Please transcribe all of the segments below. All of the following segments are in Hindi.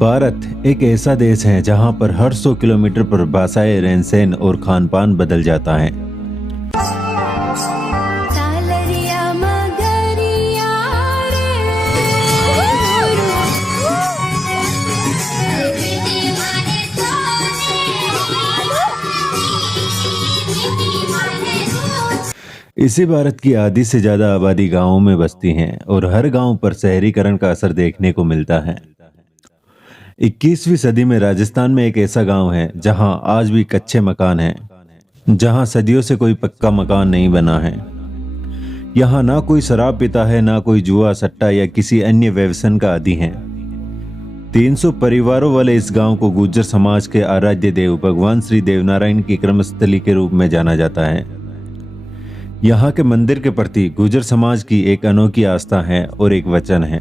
भारत एक ऐसा देश है जहां पर हर 100 किलोमीटर पर भाषाएं, रहन-सहन और खान-पान बदल जाता है। सालरिया मगरिया रे इसी भारत की आधी से ज़्यादा आबादी गांवों में बसती है और हर गांव पर शहरीकरण का असर देखने को मिलता है। 21वीं सदी में राजस्थान में एक ऐसा गांव है जहां आज भी कच्चे मकान हैं, जहां सदियों से कोई पक्का मकान नहीं बना है। यहाँ ना कोई शराब पीता है, ना कोई जुआ, सट्टा या किसी अन्य व्यसन का आदी है। 300 परिवारों वाले इस गांव को गुर्जर समाज के आराध्य देव भगवान श्री देवनारायण की कर्मस्थली के रूप में जाना जाता है। यहाँ के मंदिर के प्रति गुर्जर समाज की एक अनोखी आस्था है और एक वचन है।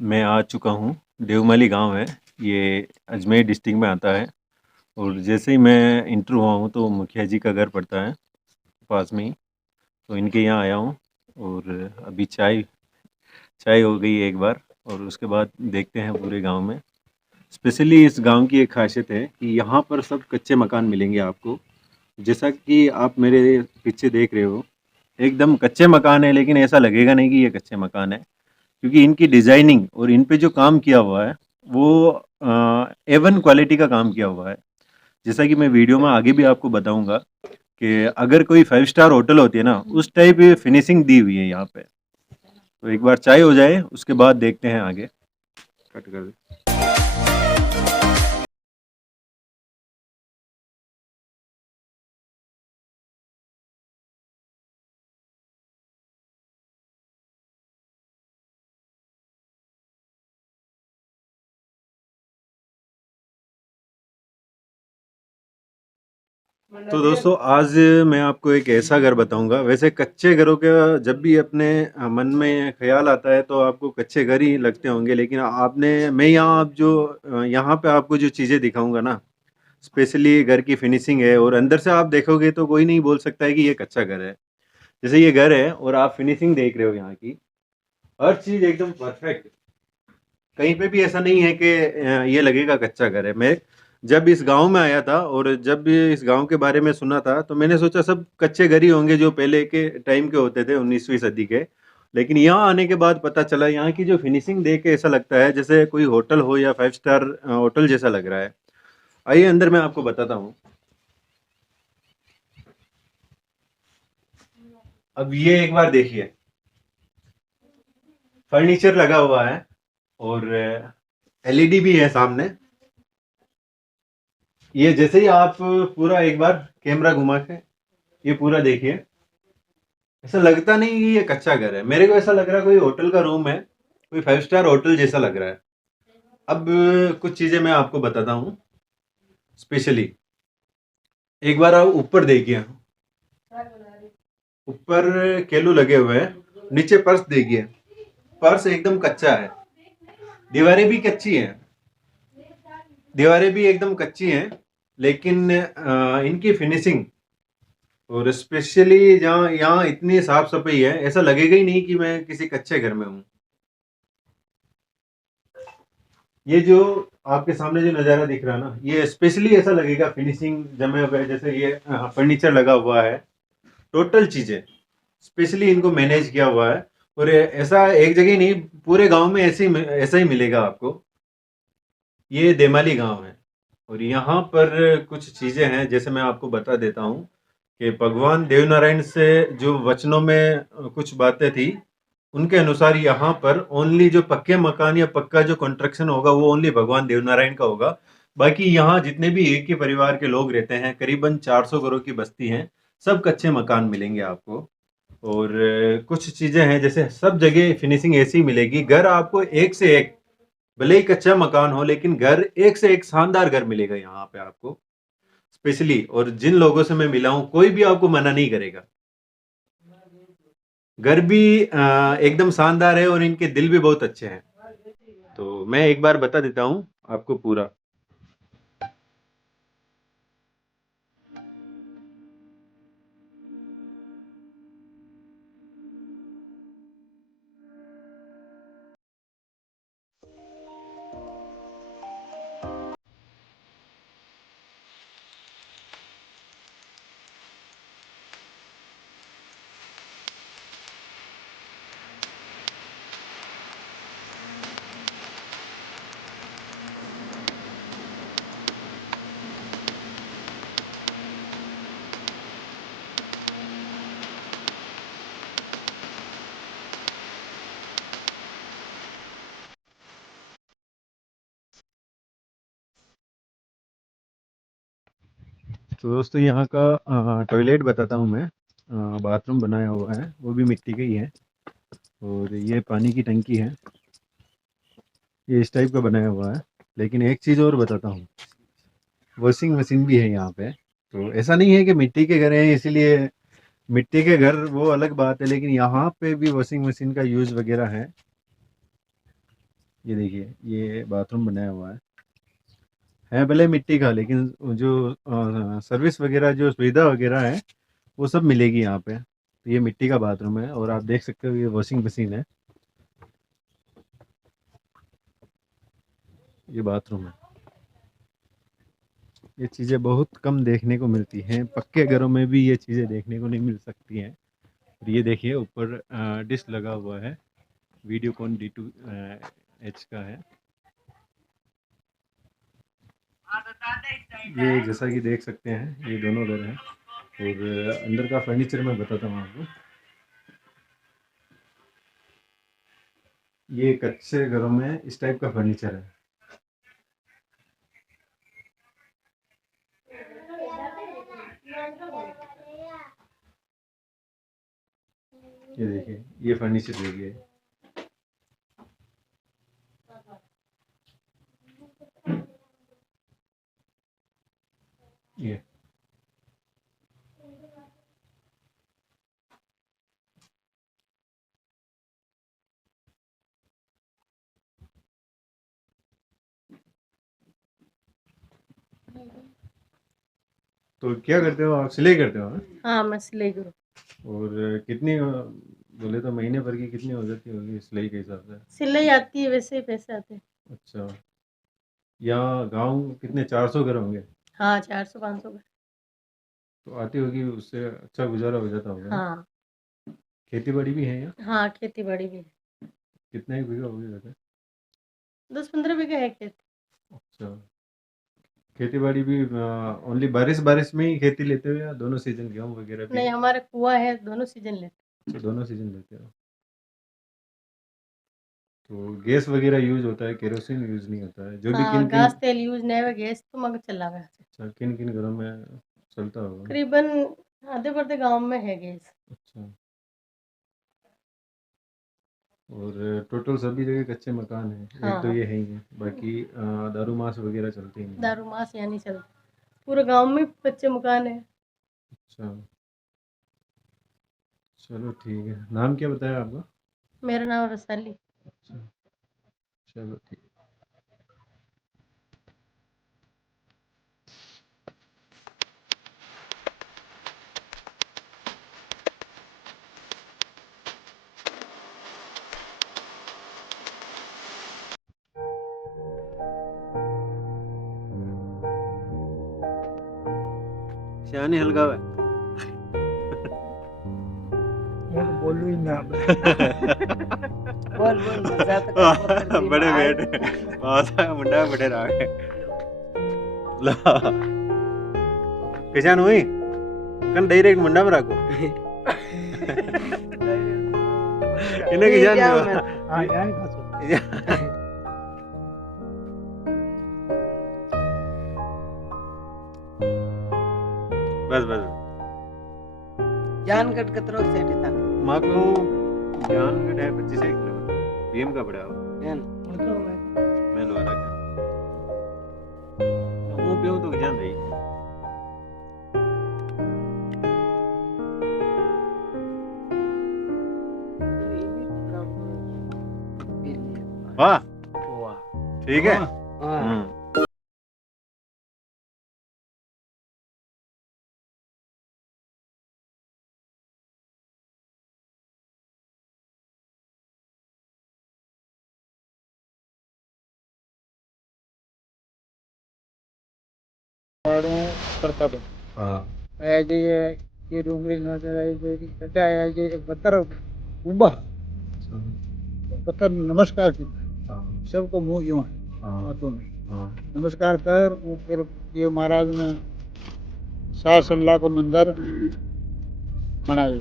मैं आ चुका हूँ। देवमाली गांव है, ये अजमेर डिस्ट्रिक्ट में आता है। और जैसे ही मैं इंटर हुआ हूँ तो मुखिया जी का घर पड़ता है पास में ही, तो इनके यहाँ आया हूँ। और अभी चाय चाय हो गई एक बार, और उसके बाद देखते हैं पूरे गांव में। स्पेशली इस गांव की एक खासियत है कि यहाँ पर सब कच्चे मकान मिलेंगे आपको। जैसा कि आप मेरे पीछे देख रहे हो, एकदम कच्चे मकान है, लेकिन ऐसा लगेगा नहीं कि ये कच्चे मकान है, क्योंकि इनकी डिज़ाइनिंग और इन पे जो काम किया हुआ है वो A1 क्वालिटी का काम किया हुआ है। जैसा कि मैं वीडियो में आगे भी आपको बताऊंगा कि अगर कोई 5 स्टार होटल होती है ना, उस टाइप फिनिशिंग दी हुई है यहाँ पे। तो एक बार चाय हो जाए, उसके बाद देखते हैं आगे। कट कर दे। तो दोस्तों, आज मैं आपको एक ऐसा घर बताऊंगा। वैसे कच्चे घरों का जब भी अपने मन में ख्याल आता है तो आपको कच्चे घर ही लगते होंगे, लेकिन आपने मैं यहाँ आप जो यहाँ पे आपको जो चीज़ें दिखाऊंगा ना, स्पेशली घर की फिनिशिंग है, और अंदर से आप देखोगे तो कोई नहीं बोल सकता है कि ये कच्चा घर है। जैसे ये घर है और आप फिनिशिंग देख रहे हो यहाँ की, हर चीज़ एकदम परफेक्ट। कहीं पे भी ऐसा नहीं है कि ये लगेगा कच्चा घर है। मैं जब इस गांव में आया था और जब भी इस गांव के बारे में सुना था, तो मैंने सोचा सब कच्चे घर ही होंगे जो पहले के टाइम के होते थे, 19वीं सदी के। लेकिन यहाँ आने के बाद पता चला यहाँ की जो फिनिशिंग देख के ऐसा लगता है जैसे कोई होटल हो या 5 स्टार होटल जैसा लग रहा है। आइए अंदर मैं आपको बताता हूँ। अब ये एक बार देखिए, फर्नीचर लगा हुआ है और एलईडी भी है सामने। ये जैसे ही आप पूरा एक बार कैमरा घुमा के ये पूरा देखिए, ऐसा लगता नहीं कि ये कच्चा घर है। मेरे को ऐसा लग रहा है कोई होटल का रूम है, कोई 5 स्टार होटल जैसा लग रहा है। अब कुछ चीजें मैं आपको बताता हूँ स्पेशली। एक बार आप ऊपर देखिए, ऊपर केलू लगे हुए हैं, नीचे फर्श देखिए, फर्श एकदम कच्चा है, दीवारें भी कच्ची हैं, दीवारें भी एकदम कच्ची हैं, लेकिन इनकी फिनिशिंग और स्पेशली जहाँ यहाँ इतनी साफ सफाई है, ऐसा लगेगा ही नहीं कि मैं किसी कच्चे घर में हूँ। ये जो आपके सामने जो नज़ारा दिख रहा है ना, ये स्पेशली ऐसा लगेगा फिनिशिंग जमे हुए, जैसे ये फर्नीचर लगा हुआ है, टोटल चीजें स्पेशली इनको मैनेज किया हुआ है। और ऐसा एक जगह नहीं, पूरे गांव में ऐसा ही मिलेगा आपको। ये देमाली गांव है और यहाँ पर कुछ चीजें हैं, जैसे मैं आपको बता देता हूँ कि भगवान देवनारायण से जो वचनों में कुछ बातें थी, उनके अनुसार यहाँ पर ओनली जो पक्के मकान या पक्का जो कंस्ट्रक्शन होगा वो ओनली भगवान देवनारायण का होगा। बाकी यहाँ जितने भी एक ही परिवार के लोग रहते हैं, करीबन 400 घरों की बस्ती है, सब कच्चे मकान मिलेंगे आपको। और कुछ चीजें हैं, जैसे सब जगह फिनिशिंग ऐसी मिलेगी, घर आपको एक से एक, भले ही कच्चा मकान हो लेकिन घर एक से एक शानदार घर मिलेगा यहाँ पे आपको स्पेशली। और जिन लोगों से मैं मिला हूँ, कोई भी आपको मना नहीं करेगा। घर भी एकदम शानदार है और इनके दिल भी बहुत अच्छे हैं। तो मैं एक बार बता देता हूँ आपको पूरा। तो दोस्तों यहाँ का टॉयलेट बताता हूँ मैं। बाथरूम बनाया हुआ है, वो भी मिट्टी का ही है। और ये पानी की टंकी है, ये इस टाइप का बनाया हुआ है। लेकिन एक चीज़ और बताता हूँ, वॉशिंग मशीन भी है यहाँ पे। तो ऐसा नहीं है कि मिट्टी के घर हैं इसीलिए, मिट्टी के घर वो अलग बात है, लेकिन यहाँ पे भी वॉशिंग मशीन का यूज़ वगैरह है। ये देखिए, ये बाथरूम बनाया हुआ है भले मिट्टी का, लेकिन जो सर्विस वगैरह जो सुविधा वगैरह है वो सब मिलेगी यहाँ पे। तो ये मिट्टी का बाथरूम है और आप देख सकते हो ये वॉशिंग मशीन है, ये बाथरूम है। ये चीज़ें बहुत कम देखने को मिलती हैं, पक्के घरों में भी ये चीज़ें देखने को नहीं मिल सकती हैं। और ये देखिए ऊपर डिश लगा हुआ है, वीडियोकॉन D2H का है। ये जैसा कि देख सकते हैं ये दोनों घर हैं। और अंदर का फर्नीचर मैं बताता हूँ आपको। ये कच्चे घरों में इस टाइप का फर्नीचर है। ये देखिए, ये फर्नीचर देखिए, ये तो क्या करते हो आप, सिलाई करते हो हाँ? हाँ मैं सिलाई करूँ। और कितनी बोले तो महीने भर की कितनी हो जाती होगी सिलाई के हिसाब से? सिलाई आती है वैसे ही पैसे आते हैं। अच्छा, यहाँ गांव कितने 400 घर होंगे? हाँ 400-500 का। तो आती होगी, उससे अच्छा गुजारा हो जाता होगा। हाँ खेती बाड़ी भी है यहाँ? हाँ खेती बाड़ी भी है। कितना एक बीघा होगी वैसे? 10-15 बीघा है खेत। अच्छा, खेती बाड़ी भी ओनली बारिश बारिश में ही खेती लेते हो या दोनों सीजन गेहूँ वगैरह भी? नहीं हमारे कुआं है, दोनों सीजन लेते। अच्छा, दोनों सीजन लेते हो। तो गैस वगैरह यूज होता है, केरोसिन यूज नहीं होता है, जो भी हाँ किन गैस किन तेल यूज नहीं है, गैस तो मगर चला हुआ है। अच्छा किन किन घरों में चलता होगा? करीबन आधे बढ़ते गांव में है गैस। अच्छा, और टोटल सभी जगह कच्चे मकान हैं, एक तो हाँ ये है ही है, बाकी दारू मास वगैरह चलते ही नहीं। दारू मास यहाँ नहीं चलता, पूरे गांव में कच्चे मकान है। अच्छा, चलो ठीक है। नाम क्या बताया आपका? मेरा नाम वैशाली। अच्छा, चलो ठीक। श्यानी हल्का है। बोलू ही ना बोल बोल मजा तो कर बड़े बैठ पासा मुंडा बड़े रागे ला किसान हुई कन डायरेक्ट मुंडा में रखो इन्हें किसान हाँ यार कसो बस बस जानगढ़ कतरो सेट था माँ को ज्ञान का है 25 किलोमीटर बीएम का पड़ा यान मैं लो रखा वो बेव तो जान रही वाह ठीक है। हां करता तो हाँ ऐसे ये डोंगरी नजर आई जो कहता है कि एक पत्थर उबा पत्थर नमस्कार की सबको मुंह यूं है हाथों में नमस्कार कर वो फिर ये महाराज ने सात अल्लाह को मंदिर बनाए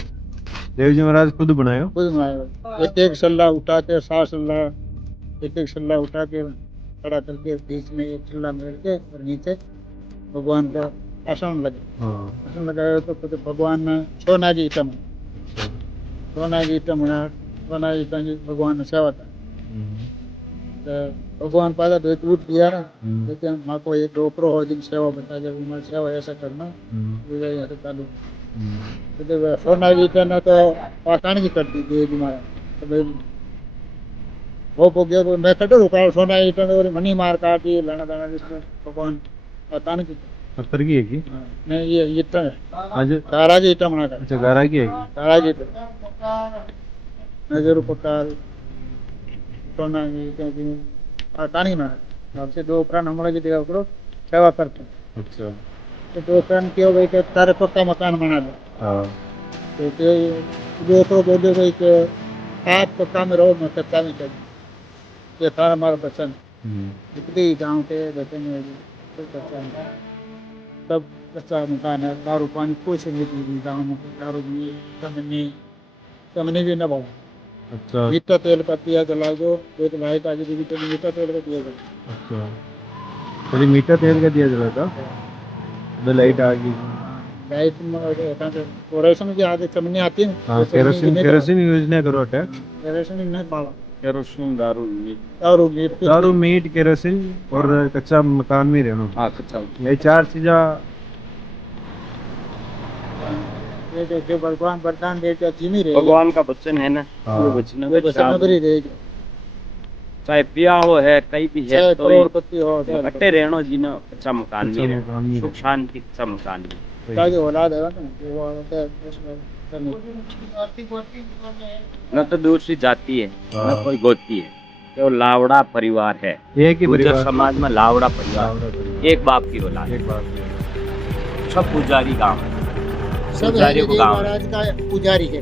देव जी महाराज खुद बनाए खुद बनाए एक एक सल्ला उठा के सात सल्ला एक सल्ला उठा के खड़ा करके बीच में एक सल्ला मेल के और नीचे भगवान का आसन लगे आसन लगाया तो फिर भगवान ने सोना की ईटा बना सोना की ईटा की भगवान ने सेवा था तो भगवान पादा तो दूध दिया ना लेकिन माँ को एक डोपरो हो दिन सेवा बता जब मैं सेवा ऐसा करना तो चालू तो सोना की ईटा ने तो आसान की कर दी देव जी महाराज तो भाई वो गया तो मैं कटो रुका सोना की ईटा ने मनी मार काटी लाना दाना जिसमें भगवान आसान की पत्थर की है कि नहीं ये ईटा है आज गारा की ईटा बना कर अच्छा गारा की है गारा की ईटा नजर पकार सोना की ईटा की आसान ही ना आपसे दो प्राण हमारा की जगह करो सेवा करते हैं अच्छा तो दो प्राण क्यों भाई के तारे पक्का मकान बना दो हाँ तो दो तो बोले भाई के आप पक्का में रहो मैं कच्चा में चल ये था हमारा पसंद इतनी गाँव के बच्चे में कोई कच्चा नहीं सब कच्चा मकान है दारू पानी कोई से नहीं गाँव में दारू भी कमनी भी न भाव अच्छा मीठा तेल का दिया जला दो एक लाइट आज भी तो मीठा तेल का दिया जला अच्छा चलिए मीठा तेल का दिया जला था तो लाइट आ गई लाइट में कोरेशन की आदि कमनी आती है हाँ केरोसिन केरोसिन यूज नहीं करो अटैक केरोसिन नहीं पावा केरोसिन दारू दारू मीट केरोसिन और कच्चा मकान में रहना हां कच्चा ये चार चीजा ये देखिए भगवान वरदान दे के जीवी रहे भगवान का वचन है ना हाँ। वो वचन वो बचन नगरी रहेगी चाहे ब्याह हो है कहीं भी है चाहे तो करोड़पति हो कट्टे रहनो जीना कच्चा मकान कच्चा में मकान में सुख शांति कच्चा मकान में ताकि औलाद है ना वो होता है उसमें न तो दूसरी जाति है न कोई गोती है तो लावड़ा परिवार है एक ही गुर्जर परिवार समाज में लावड़ा परिवार लावड़ा परिवार। एक बाप की औलाद एक बात सब पुजारी गांव सब पुजारियों को देव गाँव महाराज का पुजारी है,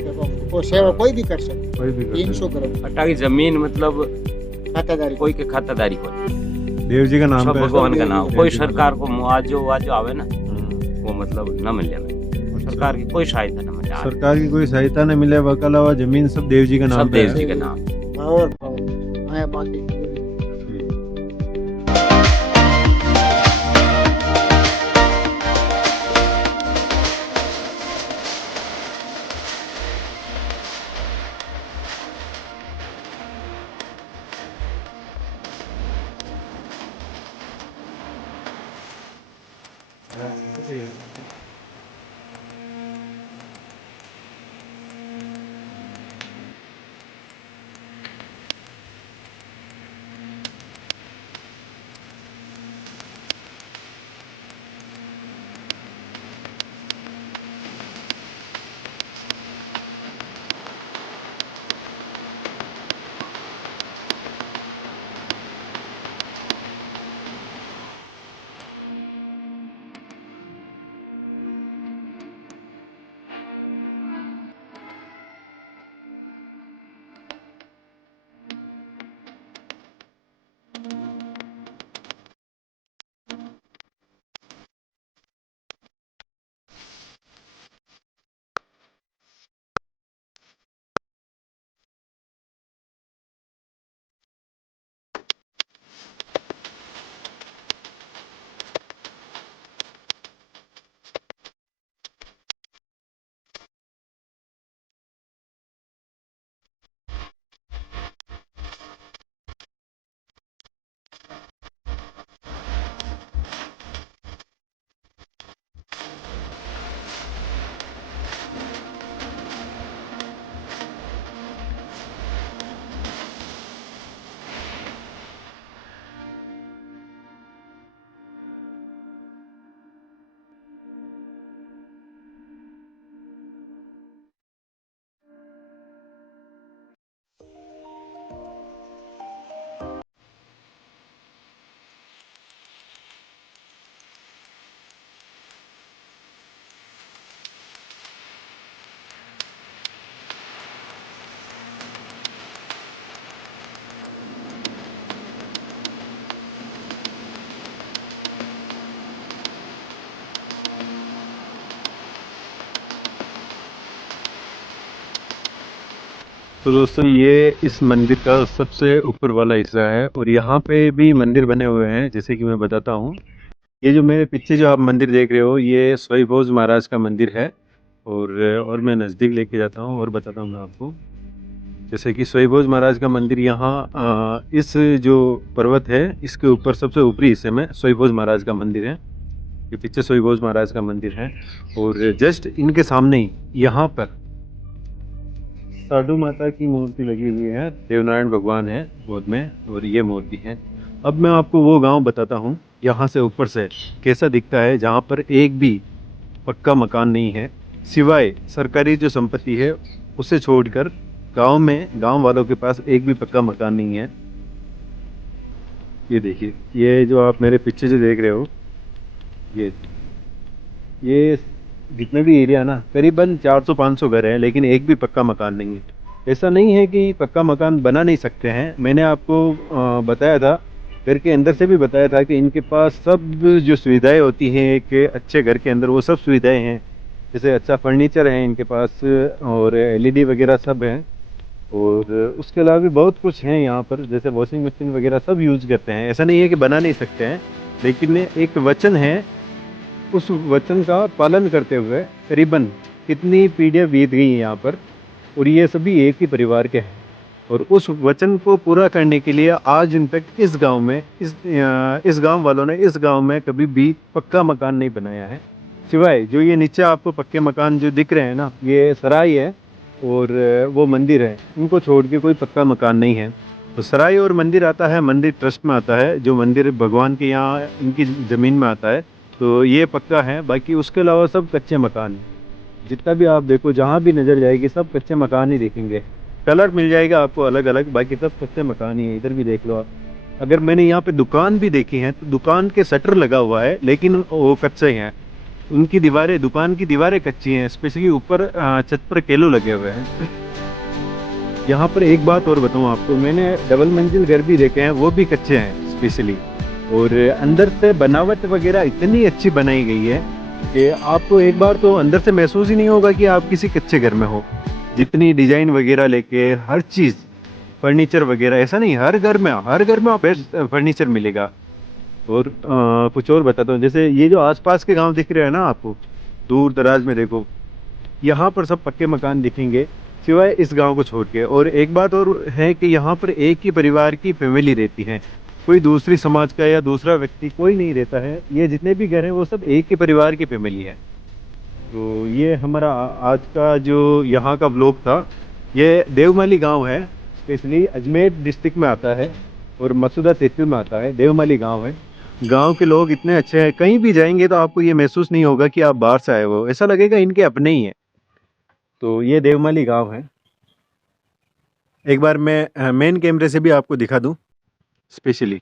वो सेवा कोई भी कर सकता कोई भी है, 300 करोड़ अट्टा की जमीन मतलब खातादारी कोई के खातादारी को देव जी का नाम सब पे है। भगवान का नाम। देव कोई जी का सरकार नाम। को मुआवजो वाजो आवे ना हाँ। वो मतलब न मिले हमें। सरकार की कोई सहायता न मिले आज। सरकार की कोई सहायता न मिले, वकाला जमीन सब देव जी का नाम सब पे देव है। जी के नाम। और आया बाकी तो दोस्तों ये इस मंदिर का सबसे ऊपर वाला हिस्सा है और यहाँ पे भी मंदिर बने हुए हैं, जैसे कि मैं बताता हूँ। ये जो मेरे पीछे जो आप मंदिर देख रहे हो ये स्वयंभोज महाराज का मंदिर है। और मैं नज़दीक लेके जाता हूँ और बताता हूँ मैं आपको। जैसे कि स्वयंभोज महाराज का मंदिर यहाँ इस जो पर्वत है इसके ऊपर सबसे ऊपरी हिस्से में स्वयंभोज महाराज का मंदिर है। ये पीछे स्वयंभोज महाराज का मंदिर है और जस्ट इनके सामने ही यहाँ पर साधु माता की मूर्ति लगी हुई है। देवनारायण भगवान है गोद में और ये मूर्ति है। अब मैं आपको वो गांव बताता हूँ यहाँ से ऊपर से कैसा दिखता है, जहाँ पर एक भी पक्का मकान नहीं है सिवाय सरकारी जो संपत्ति है उसे छोड़कर। गांव वालों के पास एक भी पक्का मकान नहीं है। ये देखिए, ये जो आप मेरे पीछे जो देख रहे हो ये जितने भी एरिया ना करीबन 400-500 घर हैं, लेकिन एक भी पक्का मकान नहीं है। ऐसा नहीं है कि पक्का मकान बना नहीं सकते हैं। मैंने आपको बताया था, घर के अंदर से भी बताया था कि इनके पास सब जो सुविधाएं होती हैं एक अच्छे घर के अंदर, वो सब सुविधाएं हैं। जैसे अच्छा फर्नीचर है इनके पास और एलईडी वगैरह सब है और उसके अलावा भी बहुत कुछ है यहाँ पर, जैसे वॉशिंग मशीन वगैरह सब यूज़ करते हैं। ऐसा नहीं है कि बना नहीं सकते हैं, लेकिन एक वचन है, उस वचन का पालन करते हुए करीबन कितनी पीढ़ियाँ बीत गई हैं यहाँ पर और ये सभी एक ही परिवार के हैं। और उस वचन को पूरा करने के लिए आज दिन तक इस गांव में इस गांव वालों ने इस गांव में कभी भी पक्का मकान नहीं बनाया है। सिवाय जो ये नीचे आपको पक्के मकान जो दिख रहे हैं ना, ये सराय है और वो मंदिर है, इनको छोड़ के कोई पक्का मकान नहीं है। तो सराय और मंदिर आता है, मंदिर ट्रस्ट में आता है, जो मंदिर भगवान के यहाँ इनकी ज़मीन में आता है, तो ये पक्का है। बाकी उसके अलावा सब कच्चे मकान हैं। जितना भी आप देखो, जहाँ भी नज़र जाएगी सब कच्चे मकान ही देखेंगे। कलर मिल जाएगा आपको अलग अलग, बाकी सब कच्चे मकान ही है। इधर भी देख लो आप। अगर मैंने यहाँ पे दुकान भी देखी है तो दुकान के शटर लगा हुआ है लेकिन वो कच्चे हैं। उनकी दीवारें, दुकान की दीवारें कच्ची हैं, स्पेशली ऊपर छत पर केलो लगे हुए हैं। यहाँ पर एक बात और बताऊँ आपको, मैंने डबल मंजिल घर भी देखे हैं, वो भी कच्चे हैं स्पेशली, और अंदर से बनावट वगैरह इतनी अच्छी बनाई गई है कि आपको एक बार तो अंदर से महसूस ही नहीं होगा कि आप किसी कच्चे घर में हो। जितनी डिजाइन वगैरह लेके हर चीज़, फर्नीचर वगैरह, ऐसा नहीं, हर घर में आप बेस्ट फर्नीचर मिलेगा। और कुछ और बताता हूँ, जैसे ये जो आसपास के गांव दिख रहे हैं ना आपको, दूर दराज में देखो, यहाँ पर सब पक्के मकान दिखेंगे सिवाय इस गांव को छोड़ के। और एक बात और है कि यहाँ पर एक ही परिवार की फैमिली रहती है, कोई दूसरी समाज का या दूसरा व्यक्ति कोई नहीं रहता है। ये जितने भी घर हैं वो सब एक ही परिवार की फैमिली है। तो ये हमारा आज का जो यहाँ का व्लॉग था। ये देवमाली गांव है, स्पेशली अजमेर डिस्ट्रिक्ट में आता है और मसूदा तहसील में आता है। देवमाली गांव है। गांव के लोग इतने अच्छे हैं, कहीं भी जाएंगे तो आपको ये महसूस नहीं होगा कि आप बाहर से आए हो, ऐसा लगेगा इनके अपने ही हैं। तो ये देवमाली गांव है। एक बार मैं मेन कैमरे से भी आपको दिखा दूं स्पेशली।